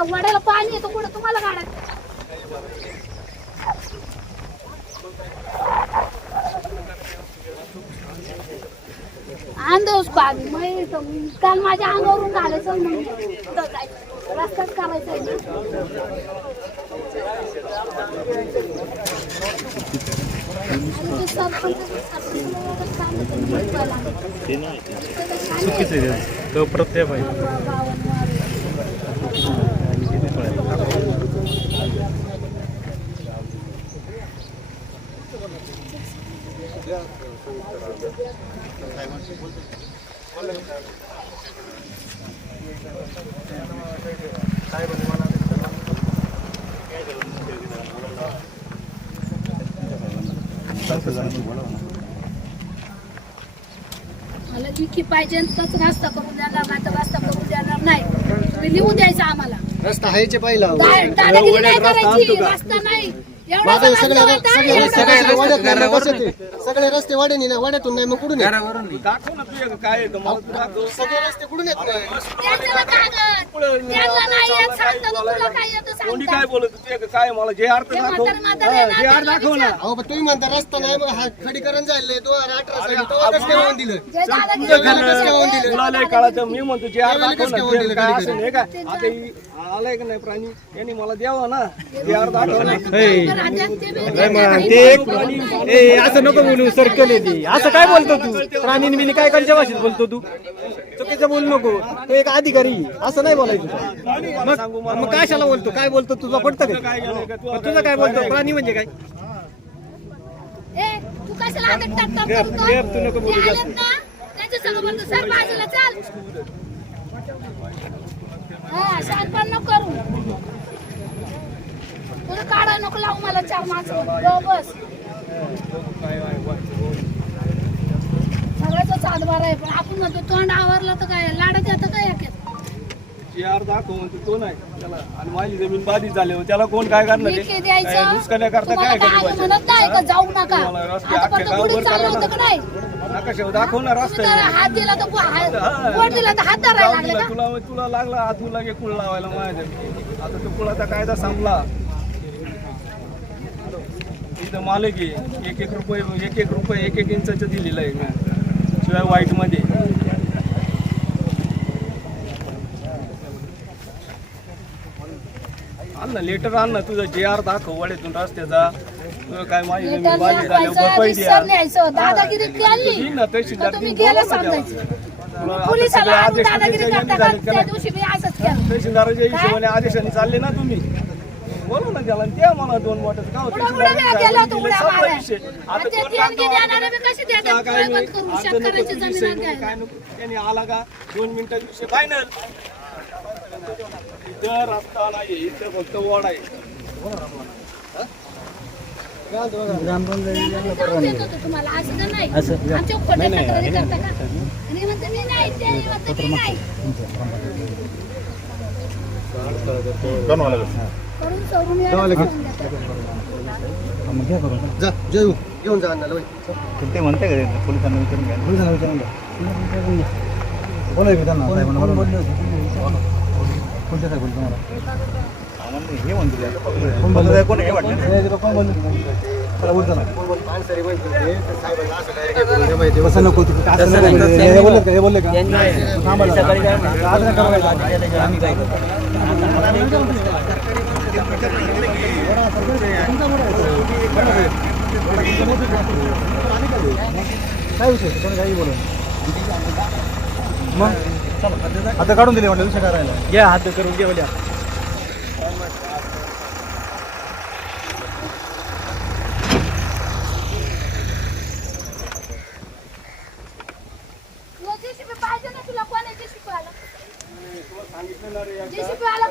इथं वड्याला पाणी येतं कुठं तुम्हाला पाणी मग इथं काल माझ्या अंगावरून घालायचं जायचं. रस्ताच करायचा आहे ते नाही. चुकीचं ते. प्रत्यय पाहिजे. मला विकी पाहिजे तसं रास्ता करून द्यायला माझा तर करून द्यायला नाही. तुम्ही लिहून द्यायचं आम्हाला. रस्ता हायचे पाहिला. रस्ता नाही. माझे सगळे सगळे रस्ते रस्ता. वाड्यात नाही, मग कसं ते? सगळे रस्ते वाड्यानी ना वाड्यातून नाही मग कुठून येत? दाखव ना तुझ्या काय आहे तर मला तू दाखव. सगळे रस्ते कुठून येत? नाही कोणी. काय बोलत तुझ्या काय आहे? मला? जे अर्थ ते दाखव. म्हातारे म्हातारे आहे ना, जे अर्थ त्यांना दाखव ना. विचार. अहो पण तुम्ही म्हणता रस्ता नाही मग हा खडीकरण झाले दोन हजार अठरा साली तेव्हा कसं काय होऊन दिलं? तुझं होऊन. तुला लय काळाचं मी म्हणतो जे अर्थ त्यावेळी दाखव कसं काय ना होऊन जे दिलं काय कधी असेल हे काय? आता ही आलाय का नाही प्राणी? यांनी मला द्यावा ना. जे अर्थ दाखव ना. ते एक ए असं नको बोलू सर्कल येते असं काय बोलतो तू? प्राणी बिनी काय कंच्या भाषेत बोलतो तू? चुकीचं बोलू नको. तो एक अधिकारी असं नाही बोलायचं. मग मग कशाला बोलतो? काय बोलतो? तुझा पडतं का? काय मग तुझं काय बोलतो? प्राणी म्हणजे काय? तू कशाला हातात टाकतो गप, करतो? गप, तू नको ते बोलू आलेत ना, त्यांच्या संग बोलतो, सर बाजूला चाल. हा, नको करू. तुला काढा नको लावू मला चार माणसं. बस. सगळ्याच सातबार आहे पण आपण म्हणतो तोंड आवरलं तर काय? लाडत येतं काय दाखव म्हणतो तो नाही. त्याला आणि माझी जमीन बाधित त्याला कोण काय करणार आहे? काय करता तुम्हाला काय काय करू आई पाहिजे? म्हणत नाही का जाऊ नका. तुम्हाला रस्ते आता अख्खे फक्त गावभर गुढीत चाललं करायला होतं का नाही? नका शेव दाखव ना तुम्ही रस्ता तर हात दिला तर गो- हात- बोट दिला तर हात धरायला जाऊ लागले दिला, का? तुला तुला लागला हात तुला कुळ लावायला माझ्या आता तो कुळाचा कायदा संपला. इथं मालक आहे. एक एक रुपये एक एक रुपये एक एक इंचाचं दिलेलं आहे मी. शिवाय व्हाईटमध्ये. आण ना लेटर आण ना तुझं. जे आर दाखव वड्यातून रस्त्याचा. तुझं काय जमीन लेटर दाखवायचं, भरपाई दादागिरी केली. ना तहसीलदार तर तुम्ही गेलं पोलिसाला दादागिरी करता का? त्या? दिवशी मी असंच केलं. तहसीलदाराच्या हिशोबाने आदेशाने चालले ना तुम्ही. बोला ना त्याला द्या मला दोन पुढं पुढं गेलं गेलं होतं उड्या संपला मारायला. विषय आता आणि ते कोण देणगी काढतो? देणारे बी कशी देतात? का काय नाही, बंद करून आता नको शेतकऱ्याची तो जमीन विषय, घ्यायला. काय नको त्यांनी आला का दोन मिनिटात विषय फायनल इथं रस्ता नाही इथं फक्त वड आहे त्यामध्ये जाऊन देत होतो तुम्हाला, असं तर नाही. आमच्या खोट्या तक्रारी करता का? आणि म्हणते मी नाही, ते म्हणते मी नाही. करून यायला सोडून देतात. जा जेऊ घेऊन जा अन्नाला. ते म्हणते का पोलिसांना विचारून घ्या. पोलिसांना विचारून घ्या बोलायचं त्यांना कोणत्या साहेब बोलतो तुम्हाला हे म्हणतो कोण बोलतो? कोण हे कोण मला हे. तसं नको. हे बोलले का? हे बोलले का? काय विषय कोणी काही बोलू मग? आता काढून दिले म्हटलं विषय करायला घ्या हात करून घे बोल्या तुला JCB पाहिजे ना तुला कोण आहे JCB वाला? JCB वाला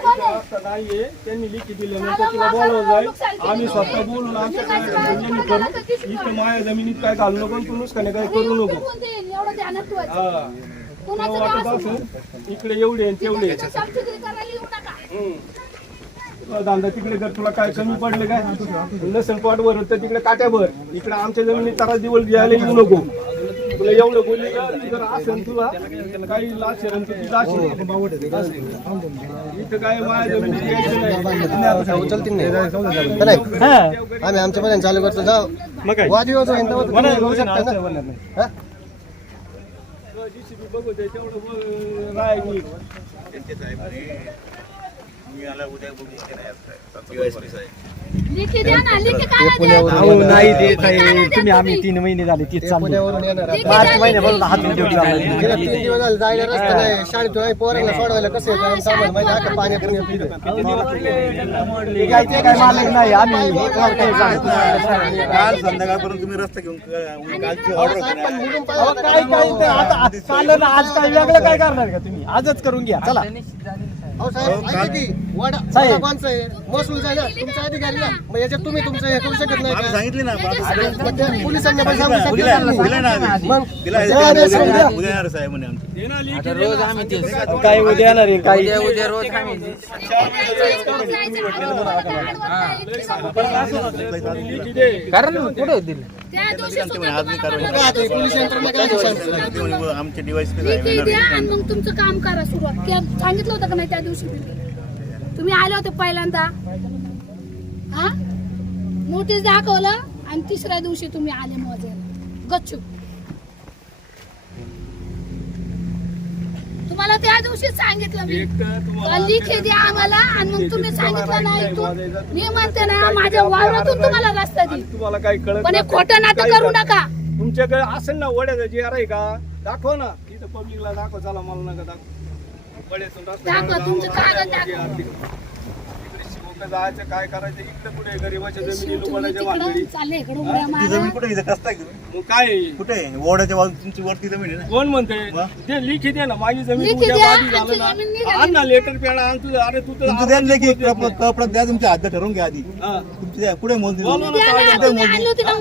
कोण आहे? त्यांनी लिखी दिलं मला नंतर तुला नुकसान जाईल. आम्ही. स्वतः बोलून आमच्या काय काय करू? इथं माझ्या जमिनीत काय घालू नको तू नुसकाने काय करू नको. फेकून देईन, एवढं ध्यानात ठेवायचं. हा. तुला कुणाचं वाटत काय असू असेल? इकडे एवढे आणि तेवढे. तिथं शामचिकरी करायला येऊ नका. तुला तिकडे जर तुला काय कमी पडले काय? नसेल पाठ भर तर तिकडे काट्या भर इकडे आमच्या जमिनीत तारा दिवस घ्यायला येऊ नको. तुला एवढं बोलली का? जर असेल तुला काही तुझी. इथं काय माझ्या. उचलतील नाही. हा आम्ही आमच्या पर्यंत चालू करतो. जाऊ. मग काय? वादविवाद होईल तेव्हा तुम्ही नाही. लिखी द्या ना लिखी काय पुण्यावरून अहो नाही देत आहे. तुम्ही आम्ही? तीन महिने झाले तीच ते चालू पुण्यावरून येणार लिखी आता. द्या, मार्च महिन्यापासून लिखी. हात गेल्या तीन दिवस झाले. जायला रस्ता नाही. शाळेत आहे, पोरांना सोडवायला कसं येतं? माहिती आहे, पाण्यात. काय ते काय मालक नाही. आम्ही कोणाला काही सांगत नाही. काल संध्याकाळपर्यंत तुम्ही रस्ता घेऊन क- कालची ऑर्डर होती ना निघून अहो, पाहिजे. काय काय ते आता आज चाललं ना आज काय वेगळं काय करणार का तुम्ही? आजच करून घ्या. चला. अहो साहेब ऐका की वडा साहेब. कोणचा आहे. महसूल आहे ना तुमचा अधिकारी ना? मग याच्यात तुम्ही तुमचं हे करू शकत नाही आम्ही का? सांगितले ना आता- मग ते पोलिसांना पण सांगू शकत दिलाय नाही. दिलाय ना आधी. मग दिलाय द्या, द्या, उद्या द्या. उद्या येणार साहेब म्हणे आमचे. काय काय उद्या येणार आहे काही लिखी दे. त्या दिवशी सुद्धा आज मी तुम्हाला कारवाई काय आता हे पोलीस यंत्रणा काय सांगते ते म्हणे, आमचे डिवाइस आणि मग तुमचं काम करा सुरुवात. सांगितलं होतं का नाही त्या दिवशी? तुम्ही? आले होते पहिल्यांदा? हा? नोटीस दाखवलं आणि तिसऱ्या दिवशी तुम्ही आले मोजायला गच्चू. तुम्हाला त्या दिवशी सांगितलं मी. लिखी द्या आम्हाला आणि मग तुम्ही सांगितलं नाही तू. मी म्हणते ना माझ्या वावरातून तुम्हाला रस्ता दे तुम्हाला काही कळत पण हे नसेल. खोटं नाटक करू. नका. तुमच्याकडे असेल ना वड्याचं जे आहे का दाखव ना. इथं पब्लिकला दाखव चला मला नका दाखव. जायचं काय करायचं? इकडे कुठे? गरीबाच्या जमिनी कुठे मग काय? कुठे आहे? ओढ्याच्या बाजू तुमची वरती जमीन आहे कोण म्हणते. ते लिखी दे ना माझी जमीन लिखी उद्या झालं ना. आण ना लेटर पेडा आण तुझं. अरे तू तर द्या की कपडा द्या तुमच्या हात ठरवून घ्या आधी. हा. तुमची द्या. कुठे मोजणी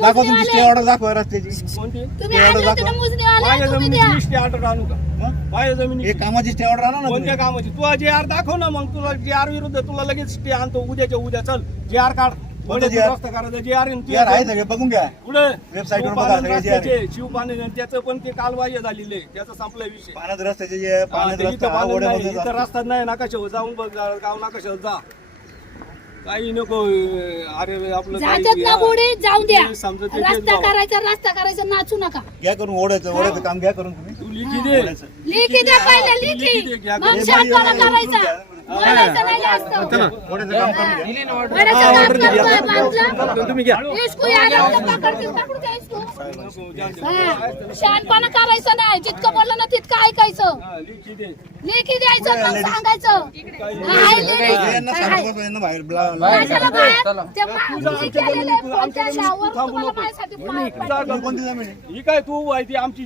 दाखवा तुमची ऑर्डर दाखवा रस्त्याची. कोणती? माझ्या तुम्ही जमिनीची. लिस्ट ऑर्डर आणू का? हं? माझ्या जमिनी एक कामाची स्टे ऑर्डर आणा ना कोणत्या तुम्ही. कामाची? तू जे आर दाखव ना मग. तुला जे आर विरुद्ध तुला लगेच स्टे आणतो. उद्याच्या उद्या. चल जे आर काढ. कोणतं जे आर? रस्ता करायचं जे आर यार आहे सगळे बघून घ्या. पुढे Website वर बघा सगळे जे आहे. शिवपाणी त्याचं पण ते कालबाह्य झालेलं आहे. त्याचा संपला विषय. पाण्यात रस्त्याचे जे हा, पाण्यात ते इथं रस्ता हा नाही, इथं. रस्ता नाही. नकाशावर जाऊन बघ गाव नकाशावर जा. काही नको अरे आपलं काही- जातात ना पुढे जाऊ द्या. ते रस्ता. करायचा रस्ता करायचा नाचू नका. घ्या करून ओढ्याचं ओढ्याचं काम घ्या करून तुम्ही. तू लिखी दे. ओढ्याचं. लिखी द्या पहिले लिखी. मग करायचा बोलायचं नाही जास्त. ओढ्याचं काम करून घ्या. वड्याचं काम करतोय बांधलं. तुम्ही घ्या. इसको आले होते पकडतील, पकडू द्या इसको. हा, शहाणपणा करायचं नाही जितकं हा, लिखी द्यायचं मग सांगायचं? बाहेर बाहेर ते माणूस केलेलं आहे, तुम्हाला माझ्यासाठी पाय- आहे? ही काय तू आहे ती आमची